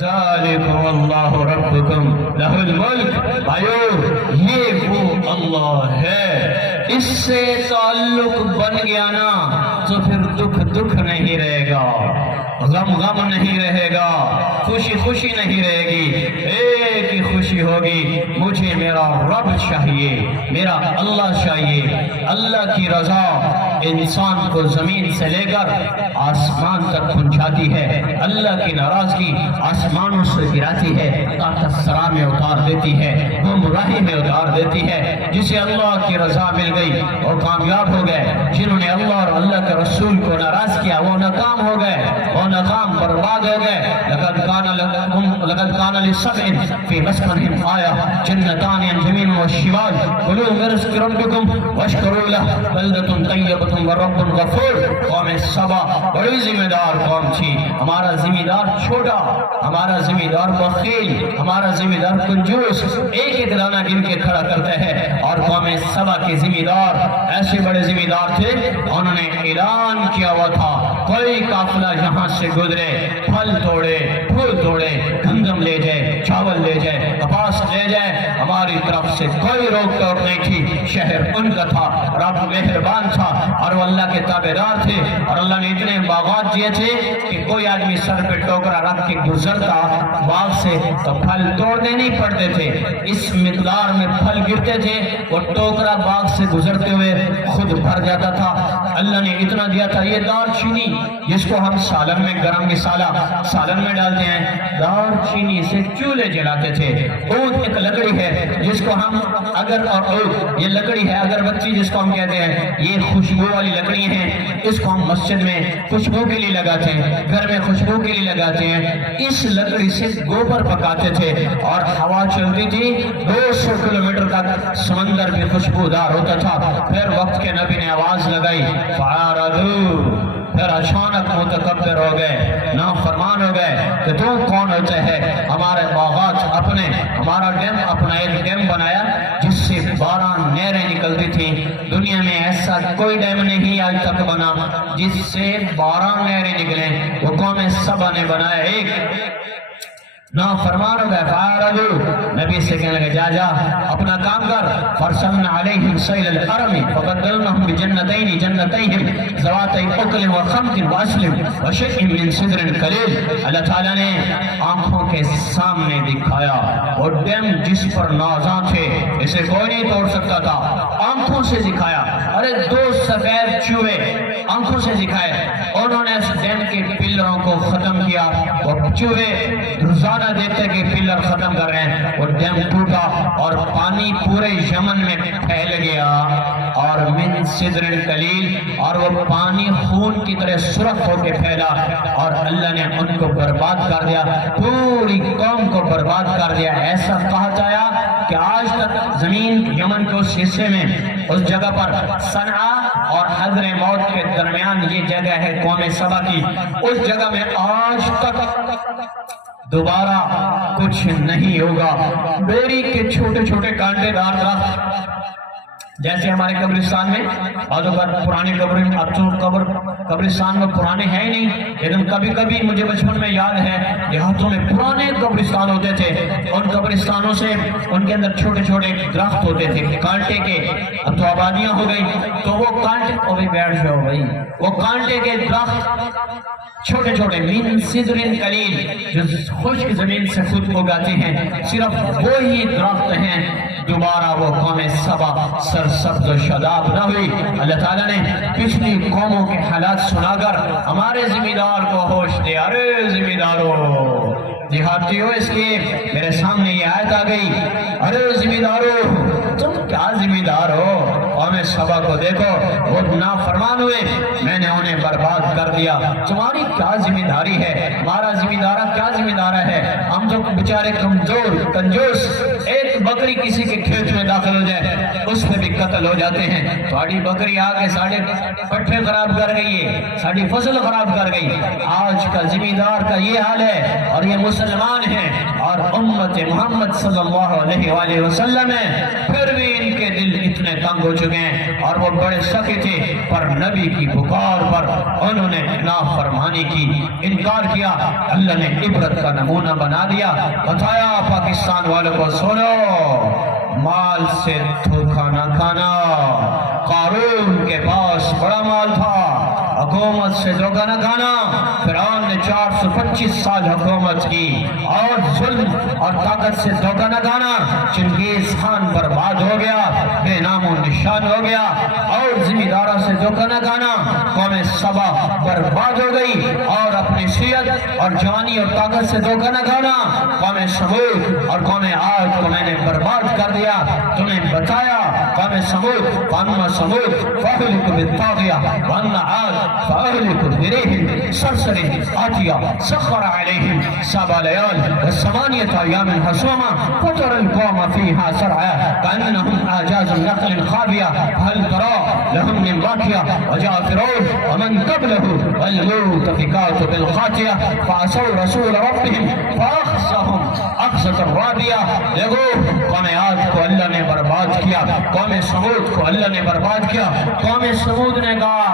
ذالکم اللہ ربکم لہ الملک۔ بھائیو یہ وہ اللہ ہے، اس سے تعلق بن گیا نا تو پھر دکھ نہیں رہے گا، غم نہیں رہے گا، خوشی نہیں رہے گی، ایک ہی خوشی ہوگی، مجھے میرا رب چاہیے، میرا اللہ چاہیے۔ اللہ کی رضا انسان کو زمین سے لے کر آسمان تک پہنچاتی ہے، اللہ کی ناراضگی آسمانوں سے گراتی ہے، تحت الثری میں اتار دیتی ہے، گمراہی میں اتار دیتی ہے۔ جسے اللہ کی رضا مل گئی وہ کامیاب ہو گئے، جنہوں نے اللہ اور اللہ کے رسول کو ناراض کیا وہ ناکام ہو گئے، وہ ناکام برباد ہو گئے۔ لقد كان لسبع في مسكنهم آية جنتان عن يمين وشمال كلوا من رزق ربكم واشكروا له بلدة طيبة ورب غفور۔ قوم سبا بڑی ذمہ دار قوم تھی، ہمارا ذمہ دار چھوٹا، ہمارا ذمہ دار بخیل، ہمارا ذمہ دار کنجوس، ایک ایک دانہ گن کے کھڑا کرتے ہیں۔ اور قوم سبا کے ذمہ دار ایسے بڑے ذمہ دار تھے، انہوں نے اعلان کیا ہوا تھا کوئی قافلہ یہاں سے گزرے پھل توڑے، پھول توڑے، گندم لے جائے، چاول لے جائے، کپاس لے جائے، ہماری طرف سے کوئی روک ٹوک نہیں تھی۔ شہر ان کا تھا، رب مہربان تھا اور وہ اللہ کے تابعدار تھے، اور اللہ نے اتنے باغات دیے تھے کہ کوئی آدمی سر پہ ٹوکرا رکھ کے گزرتا باغ سے تو پھل توڑنے نہیں پڑتے تھے، اس مقدار میں پھل گرتے تھے، وہ ٹوکرا باغ سے گزرتے ہوئے خود بھر جاتا تھا۔ اللہ نے اتنا دیا تھا۔ یہ دار چینی جس کو ہم سالن میں، گرم مسالہ سالن میں ڈالتے ہیں، دار چینی سے چولہے جلاتے تھے۔ عود ایک لکڑی ہے جس کو ہم عود یہ لکڑی ہے اگر بچی جس کو ہم کہتے ہیں، یہ خوشبو والی لکڑی ہیں، اس کو ہم مسجد میں خوشبو کے لیے لگاتے ہیں، گھر میں خوشبو کے لیے لگاتے ہیں۔ اس لکڑی سے گوبر پکاتے تھے اور ہوا چلتی تھی، 200 کلومیٹر تک سمندر بھی خوشبودار ہوتا تھا۔ پھر وقت کے نبی نے آواز لگائی فَعَارَضُوا، پھر اچانک متکبر ہو گئے، نافرمان ہو گئے کہ تو کون ہوتے ہیں؟ ہمارے باغات اپنے، ہمارا ڈیم اپنا ایک ڈیم بنایا جس سے 12 نہریں نکلتی تھیں۔ دنیا میں ایسا کوئی ڈیم نہیں آج تک بنا جس سے 12 نہریں نکلیں، وہ قوم سبا نے بنایا ایک۔ نافرمان ہو گئے، فَعَارَضُوا، نبی سے کہنے لگے جا اپنا کام کر۔ فَأَرْسَلْنَا عَلَيْهِمْ سَيْلَ الْحَرَمِ فَبَدَّلْنَاهُمْ بِجَنَّتَيْنِ جَنَّتَيْهِمْ ذَوَاتَيْ أُكُلٍ وَخَمْطٍ وَأَصْلٍ وَشَيْءٍ مِّن سِدْرٍ قَلِيلٍ۔ اللہ تعالیٰ نے آنکھوں کے سامنے دکھایا وہ ڈیم جس پر نازاں تھے، اسے کوئی نہیں توڑ سکتا تھا، آنکھوں سے دکھایا۔ ارے 2 سفید چوہے آنکھوں سے دکھائے، انہوں نے اس ڈیم کے پلروں کو ختم کیا۔ وہ چوہے روزانہ دیکھتے کہ پلر ختم کر رہے ہیں، وہ ڈیم ٹوٹا اور پانی پورے یمن میں پھیل گیا، اور من سدر قلیل، اور وہ پانی خون کی طرح سرخ ہو کے پھیلا، اور اللہ نے ان کو برباد کر دیا، پوری قوم کو برباد کر دیا۔ ایسا کہا جایا کہ آج تک زمین یمن کے اس حصے میں، اس جگہ پر صنعا اور حضر موت کے درمیان یہ جگہ ہے قوم سبا کی، اس جگہ میں آج تک دوبارہ کچھ نہیں ہوگا۔ بیری کے چھوٹے چھوٹے کانٹے دار درخت جیسے ہمارے قبرستان میں بعض اوقات پرانے اب تو قبرستان میں پرانے ہیں ہی نہیں، لیکن کبھی کبھی مجھے بچپن میں یاد ہے دیہاتوں میں پرانے قبرستان ہوتے تھے، ان قبرستانوں سے ان کے اندر چھوٹے چھوٹے درخت ہوتے تھے کانٹے کے۔ اب تو آبادیاں ہو گئی تو وہ کانٹے کو بھی بیٹھ جاؤ بھائی، وہ کانٹے کے درخت چھوٹے چھوٹے من سدر قلیل جو خشک زمین سے خود اگاتے ہیں، صرف وہی درخت ہیں۔ دوبارہ وہ قوم سبا سرسبز و شاداب نہ ہوئی۔ اللہ تعالیٰ نے پچھلی قوموں کے حالات سنا کر ہمارے ذمہ دار کو ہوش دیا۔ ارے ذمہ دارو دیہاتی ہو، اس لیے میرے سامنے یہ آیت آ گئی، ارے ذمہ دارو تم کیا ذمہ دار ہو؟ قوم سبا کو دیکھو، وہ نافرمان ہوئے، میں نے انہیں برباد کر دیا، تمہاری کیا ذمہ داری ہے؟ ہمارا ذمہ دارہ کیا ذمہ دارہ ہے؟ ہم تو بیچارے کمزور کنجوس، ایک بکری کسی کے کھیت میں داخل ہو جائے اس میں بھی قتل ہو جاتے ہیں۔ تھوڑی بکری آگے ساڑھے پٹھے خراب کر گئی ہے، ساڑھی فصل خراب کر گئی۔ آج کا ذمہ دار کا یہ حال ہے، اور یہ مسلمان ہیں اور امت محمد صلی اللہ علیہ وآلہ وسلم ہے، پھر بھی ان کے دل اتنے تنگ ہو چکے ہیں اور وہ بڑے سخی تھے، پر نبی کی پکار پر انہوں نے نافرمانی کی، انکار کیا۔ اللہ نے عبرت کا نمونہ بنا دیا، بتایا پاکستان والوں کو سنو، مال سے دھوکہ نہ کھانا۔ قارون کے پاس بڑا مال تھا، حکومت سے دھوکہ نہ کھانا۔ فرعون نے 425 سال حکومت کی اور ظلم اور طاقت سے دھوکہ نہ کھانا۔ چنگیز خان برباد ہو گیا، بے نام و نشان ہو گیا، اور زمینداروں سے دھوکہ نہ کھانا۔ قوم سبا برباد ہو گئی اور اپنی صحت اور جوانی اور طاقت سے دھوکہ نہ کھانا۔ قوم سمود اور قوم عاد کو میں نے برباد کر دیا، تمہیں بتایا۔ قوم سمود فاما سمود فاہلک بالطاغیہ واما عاد فاہلک بريح صرصر آتیہ سخر علیہم 7 لیال و8 ایام حسوما فترى القوم فيها سرعا كأنهم أعجاز نخل خاوية هل ترى لهم من باقية وجاء فرعون ومن قبله والمؤتفكات بالخاطئة فعصوا رسول ربهم فأخذهم أخذة رابية۔ دیکھو قوم عاد کو اللہ نے برباد کیا، قوم سمود کو اللہ نے برباد کیا۔ قوم سمود نے کہا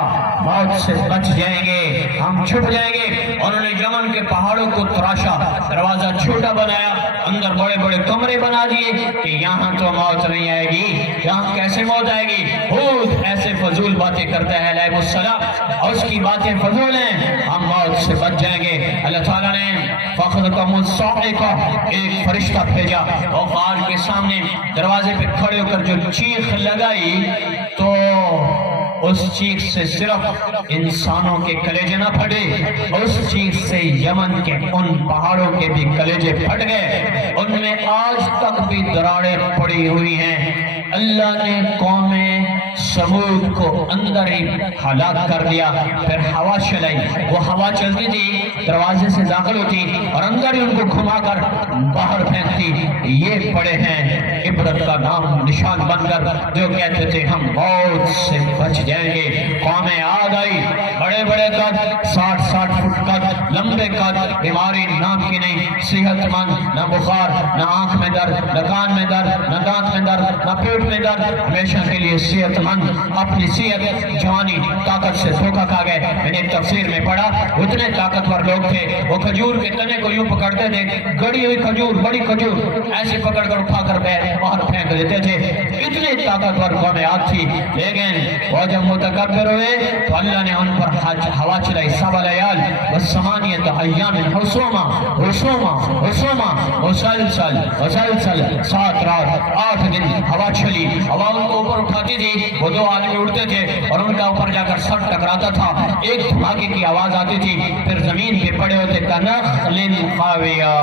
موت سے بچ جائیں گے، ہم چھپ جائیں گے۔ انہوں نے یمن کے پہاڑوں کو تراشا، دروازہ چھوٹا بنایا، اندر بڑے بڑے کمرے بنا دیے کہ یہاں تو موت نہیں آئے گی، یہاں کیسے موت آئے گی؟ ہود ایسے فضول باتیں کرتا ہے علیہ السلام، اور اس کی باتیں فضول ہیں، ہم موت سے بچ جائیں گے۔ اللہ تعالیٰ نے فَأَخَذَتْهُمُ الصَّاعِقَةُ ایک فرشتہ بھیجا، اور غار کے سامنے دروازے پہ کھڑے ہو کر جو چیخ لگائی تو اس چیخ سے صرف انسانوں کے کلیجے نہ پھٹے، اس چیخ سے یمن کے ان پہاڑوں کے بھی کلیجے پھٹ گئے، ان میں آج تک بھی دراڑیں پڑی ہوئی ہیں۔ اللہ نے قوم سمود کو اندر ہی ہلاک کر دیا، پھر ہوا چلائی، وہ ہوا چلتی تھی دروازے سے داخل ہوتی اور اندر ہی ان کو گھما کر باہر پھینکتی۔ یہ پڑے ہیں عبرت کا نام نشان بن کر جو کہتے تھے ہم موت سے بچ جائیں گے۔ قوم عاد آئی، بڑے بڑے قد، 60 فٹ قد، لمبے قد، بیماری نام کی نہیں، صحت مند، نہ بخار، نہ آنکھ میں درد، نہ کان میں درد، نہ دانت میں درد، نہ پیٹ میں درد، ہمیشہ کے لیے صحت مند، اپنی صحت جوانی طاقت سے دھوکہ کھا گئے۔ میں نے تفسیر میں پڑھا اتنے طاقتور لوگ تھے، وہ کھجور کے تنے کو یوں پکڑتے تھے، گڑی ہوئی کھجور، بڑی کھجور ایسے پکڑ کر اٹھا کر باہر پھینک دیتے تھے، اتنے طاقتور قوم عاد تھی۔ لیکن وہ جب متکبر ہوئے تو اللہ نے ان پر ہوا چلائی، 7 لیال و8 ایام حسوما، مسلسل 7 رات 8 دن ہوا چلی، ہوا ان کو اوپر اٹھاتی تھی، وہ 2 آدمی اڑتے تھے اور ان کا اوپر جا کر سر ٹکراتا تھا، ایک دھماکے کی آواز آتی تھی، پھر زمین پہ پڑے ہوتے کنخل خاویہ۔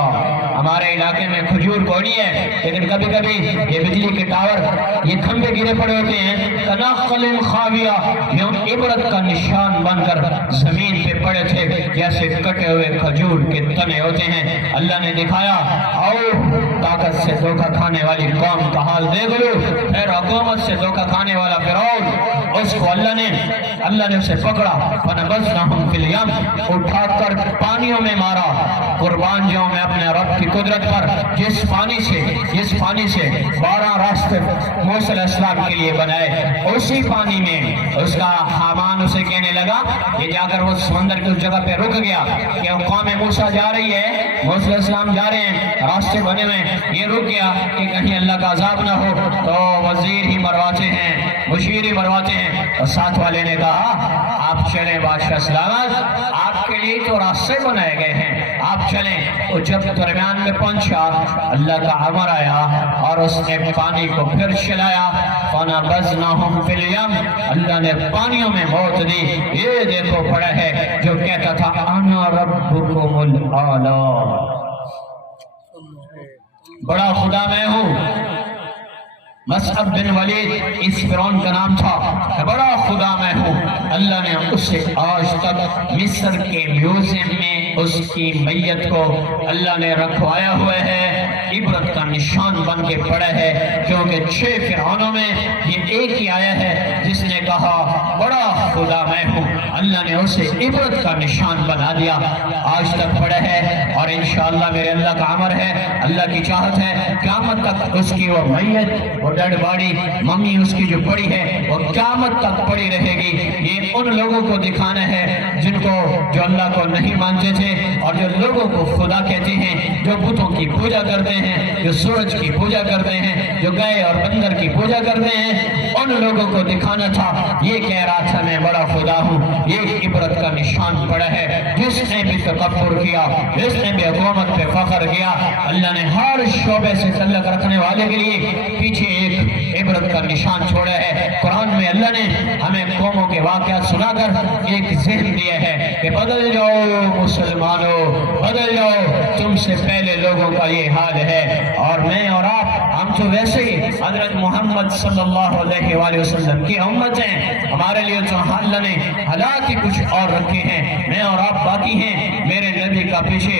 ہمارے علاقے میں کھجور کوڑی ہے، لیکن کبھی کبھی یہ بجلی کے ٹاور، یہ کھمبے گرے پڑے ہوتے ہیں، کنخل خاویہ، یہ عبرت کا نشان بن کر زمین پہ پڑے تھے جیسے کٹے ہوئے کھجور کے تنے ہوتے ہیں۔ اللہ نے دکھایا اور طاقت سے دھوکہ کھانے والی قوم کا حال دیکھ لو، پھر حکومت سے دھوکہ کھانے والا فرعون، اس کو اللہ نے اسے پکڑا، فَنَبَذْنَاهُمْ فِي الْيَمِّ، اٹھا کر پانیوں میں مارا۔ قربان جاؤں میں اپنے رب کی قدرت پر، جس پانی سے 12 راستے موسیٰ علیہ السلام کے لیے بنائے، اسی پانی میں اس کا حامان اسے کہنے لگا، یہ جا کر وہ سمندر کی اس جگہ پہ رک گیا کہ قوم موسیٰ جا رہی ہے، موسیٰ علیہ السلام جا رہے ہیں، راستے بنے ہوئے، یہ رک گیا کہ کہیں اللہ کا عذاب نہ ہو، تو وزیر ہی مرواتے ہیں، مشیر ہی مرواتے ہیں، اور ساتھ والے نے کہا آپ چلیں بادشاہ سلامت، آپ کے لیے تو راستے بنائے گئے ہیں، آپ چلیں۔ اور جب درمیان میں پہنچا اللہ کا امر آیا اور اس نے پانی کو پھر چلایا، فَنَبَذْنَاهُمْ فِي الْيَمِّ، اللہ نے پانیوں میں موت دی۔ یہ دیکھو پڑا ہے جو کہتا تھا انا ربکم الاعلی، بڑا خدا میں ہوں۔ مصعب بن ولید اس فرعون کا نام تھا، بڑا خدا میں ہوں۔ اللہ نے اسے آج تک مصر کے میوزیم میں اس کی میت کو اللہ نے رکھوایا ہوئے ہے۔ عبرت کا نشان بن کے پڑا ہے، کیونکہ 6 فرعونوں میں یہ ایک ہی آیا ہے جس نے کہا بڑا خدا میں ہوں، اللہ نے اسے عبرت کا نشان بنا دیا، آج تک پڑا ہے۔ اور انشاءاللہ میرے اللہ کا امر ہے، اللہ کی چاہت ہے، قیامت تک اس کی وہ میت، وہ ڈیڈ باڈی، ممی اس کی جو پڑی ہے وہ قیامت تک پڑی رہے گی۔ یہ ان لوگوں کو دکھانا ہے جو اللہ کو نہیں مانتے تھے اور جو لوگوں کو خدا کہتے ہیں، جو بتوں کی پوجا کرتے ہیں، جو سورج کی پوجا کرتے ہیں، جو گائے اور بندر کی پوجا کرتے ہیں، ان لوگوں کو دکھانا تھا یہ کہہ رہا تھا میں بڑا خدا ہوں۔ یہ عبرت کا نشان پڑا ہے، جس نے بھی تکبر کیا، جس نے بھی حکومت پہ فخر کیا، اللہ نے ہر شعبے سے تعلق رکھنے والے کے لیے پیچھے ایک عبرت کا نشان چھوڑا ہے۔ قرآن میں اللہ نے ہمیں قوموں کے واقعات سنا کر ایک ذہن دیا ہے کہ بدل جاؤ مسلمانوں، بدل جاؤ، تم سے پہلے لوگوں کا یہ حال ہے۔ اور میں اور آپ، ہم تو ویسے ہی حضرت محمد صلی اللہ علیہ وآلہ وسلم کی امت ہیں، ہمارے لیے تو اللہ نے حالات ہی کچھ اور رکھے ہیں، میں اور آپ باقی ہیں۔ میرے نبی کا پیچھے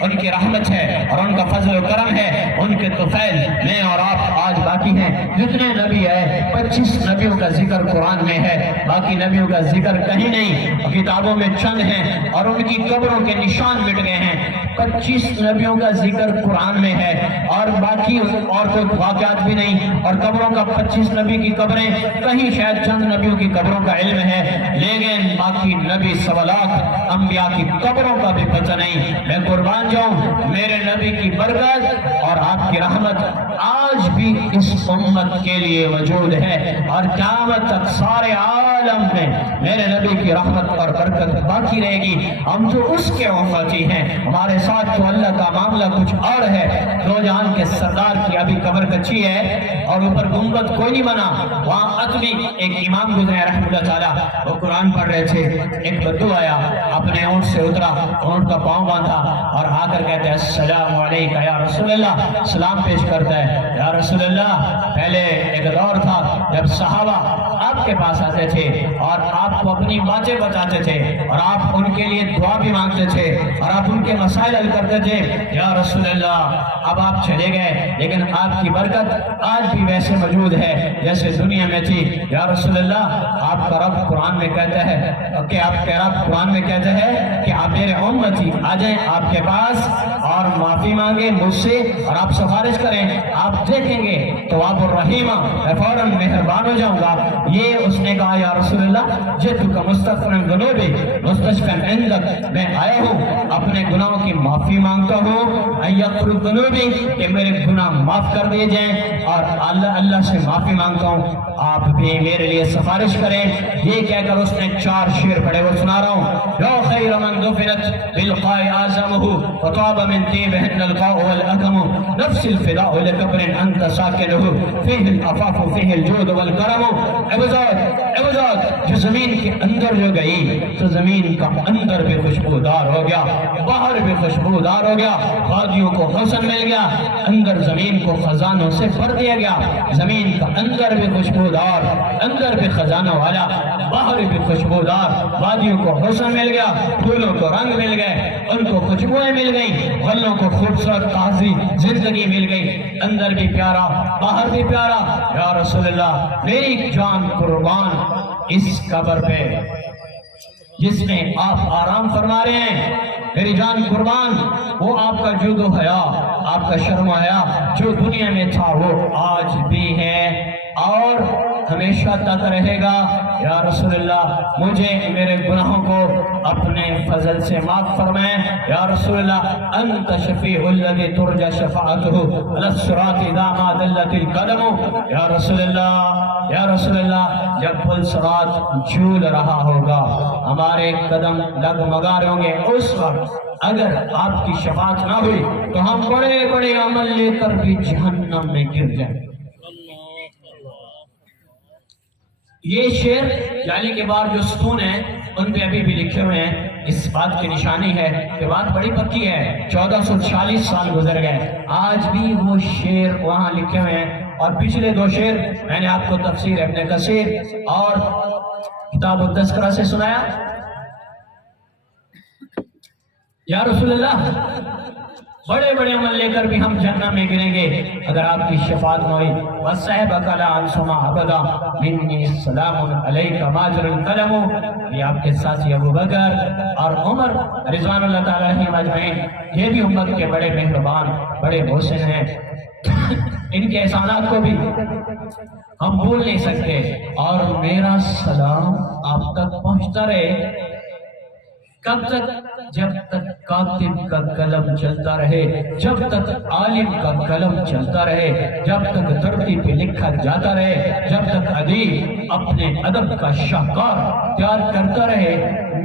ان کی رحمت ہے اور ان کا فضل و کرم ہے، ان کے طفیل میں اور آپ آج باقی ہیں۔ جتنے نبی ہے 25 نبیوں کا ذکر قرآن میں ہے، باقی نبیوں کا ذکر کہیں نہیں، کتابوں میں چند ہیں اور ان کی قبروں کے نشان مٹ گئے ہیں۔ 25 نبیوں کا ذکر قرآن میں ہے اور باقی اور کوئی واقعات بھی نہیں، اور قبروں کا 25 نبی کی قبریں کہیں شاید چند نبیوں کی قبروں کا علم ہے، لیکن باقی نبی سوالات انبیاء کی قبروں کا بھی پتہ نہیں۔ میں قربان جاؤں، میرے نبی کی برکت اور آپ کی رحمت آج بھی اس امت کے لیے موجود ہے اور قیامت تک سارے عالم میں میرے نبی کی رحمت اور برکت باقی رہے گی۔ ہم تو اس کے امتی ہیں، ہمارے ساتھ تو اللہ کا معاملہ کچھ اور ہے۔ دو جہان کے سردار کی ابھی قبر کچی ہے اور اوپر گنبد کوئی نہیں بنا، وہاں اتنی ایک امام گزرے رحمۃ اللہ تعالیٰ، وہ قرآن پڑھ رہے تھے، ایک بدو آیا، اپنے اونٹ سے اترا، اونٹ کا پاؤں باندھا اور آ کر کہتے ہیں السلام علیکم یا رسول اللہ، سلام پیش کرتا ہے یا رسول اللہ۔ پہلے ایک دور تھا جب صحابہ آپ کے پاس آتے تھے اور آپ کو اپنی باتیں بتاتے تھے اور آپ ان کے لیے دعا بھی مانگتے تھے اور آپ ان کے مسائل حل کرتے تھے، یا رسول اللہ اب آپ چلے گئے لیکن آپ کی برکت آج بھی ویسے موجود ہے جیسے دنیا میں تھی۔ یا رسول اللہ آپ کا رب قرآن میں کہتا ہے کہ آپ کا رب قرآن میں کہتا ہے کہ آپ میرے امتی آ جائیں آپ کے پاس اور معافی مانگیں مجھ سے اور آپ سفارش کریں، آپ دیکھیں گے تو آپ الرحیمہ، میں فوراً مہربان ہو جاؤں گا۔ یہ اس نے کہا یا رسول اللہ جئتک مستغفرا ذنوبی مستشفیٰ عندک، میں آیا ہوں اپنے گناہوں کی معافی مانگتا ہوں، ان یغفر ذنوبی، کہ میرے گناہ معاف کر دیے جائیں، اور اللہ سے معافی مانگتا ہوں آپ بھی میرے لیے سفارش کریں۔ یہ کہہ کر اس نے 4 شعر پڑھے، وہ سنا رہا ہوں۔ یا خیر من دفنت بالقاء اعظمه وطاب من طيبهن القاء والأكم نفس الفداء لقبر انت ساكنه فيه العفاف فيه الجود والكرم۔ عبادات جو زمین کے اندر جو گئی تو زمین کا اندر بھی خوشبودار ہو گیا، باہر بھی خوشبودار ہو گیا، وادیوں کو حسن مل گیا، اندر زمین کو خزانوں سے بھر دیا گیا، زمین کا اندر بھی خوشبودار، اندر بھی خزانہ والا، باہر بھی خوشبودار، وادیوں کو حسن مل گیا، پھولوں کو رنگ مل گئے، ان کو خوشبوئیں مل گئیں، غلوں کو خوبصورت تازی زندگی مل گئی، اندر بھی پیارا باہر بھی پیارا۔ یا رسول اللہ میری جان قربان اس قبر پہ جس میں آپ آرام فرما رہے ہیں، میری جان قربان وہ آپ کا جود و حیا، آپ کا شرم و حیا جو دنیا میں تھا وہ آج بھی ہے اور ہمیشہ تک رہے گا۔ یا رسول اللہ مجھے میرے گناہوں کو اپنے فضل سے معاف فرمائیں۔ یا رسول اللہ انت شفیع الذی ترجى شفاعته علی الصراط اذا ما دلت القدم۔ یا رسول اللہ جب پل صراط جھول رہا ہوگا، ہمارے قدم ڈگمگا رہے ہوں گے، اس وقت اگر آپ کی شفاعت نہ ہوئی تو ہم بڑے بڑے عمل لے کر بھی جہنم میں گر جائیں۔ یہ شعر جالی کے بعد جو ستون ہیں ان پہ ابھی بھی لکھے ہوئے ہیں، اس بات کی نشانی ہے کہ بات بڑی پکی ہے۔ 1440 سال گزر گئے، آج بھی وہ شعر وہاں لکھے ہوئے ہیں۔ اور پچھلے 2 شعر میں نے آپ کو تفسیر ابن کثیر اور کتاب التذکرہ سے سنایا۔ یا رسول اللہ بڑے بڑے عمل لے کر بھی ہم جنت میں گریں گے اگر آپ کی شفاعت نہ ہوئی۔ وَصَحْبَكَ لَا أَنْسُمَا أَبَدًا مِنِّي السَّلَامٌ عَلَيْكَ مَاجْرَ الْقَلَمُ۔ یہ آپ کے ساتھی ابو بکر اور عمر رضوان اللہ تعالیٰ علیہم اجمعین، یہ بھی امت کے بڑے مہربان، بڑے محسن ہیں، ان کے احسانات کو بھی ہم بھول نہیں سکتے۔ اور میرا سلام آپ تک پہنچتا رہے کب تک؟ جب تک کاتب کا قلم چلتا رہے، جب تک عالم کا قلم چلتا رہے، جب تک دھرتی پہ لکھا جاتا رہے، جب تک ادیب اپنے ادب کا شاہکار تیار کرتا رہے،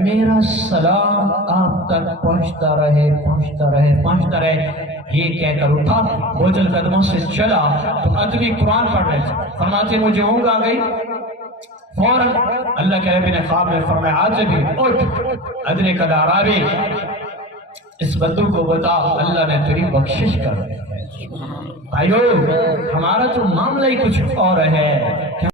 میرا سلام آپ تک پہنچتا رہے، پہنچتا رہے، پہنچتا رہے۔ یہ کہہ کر اٹھا، بوجھل قدموں سے چلا تو ادبی قرآن پڑھ رہے تھے، فرماتے مجھے اونگ آ گئی، فوراً اللہ کے نبی نے خواب میں فرمایا عاجبی اٹھ ادرک الاعرابی، اس بدو کو بتا اللہ نے تیری بخشش کر دی۔ بھائیو ہمارا تو معاملہ ہی کچھ اور ہے۔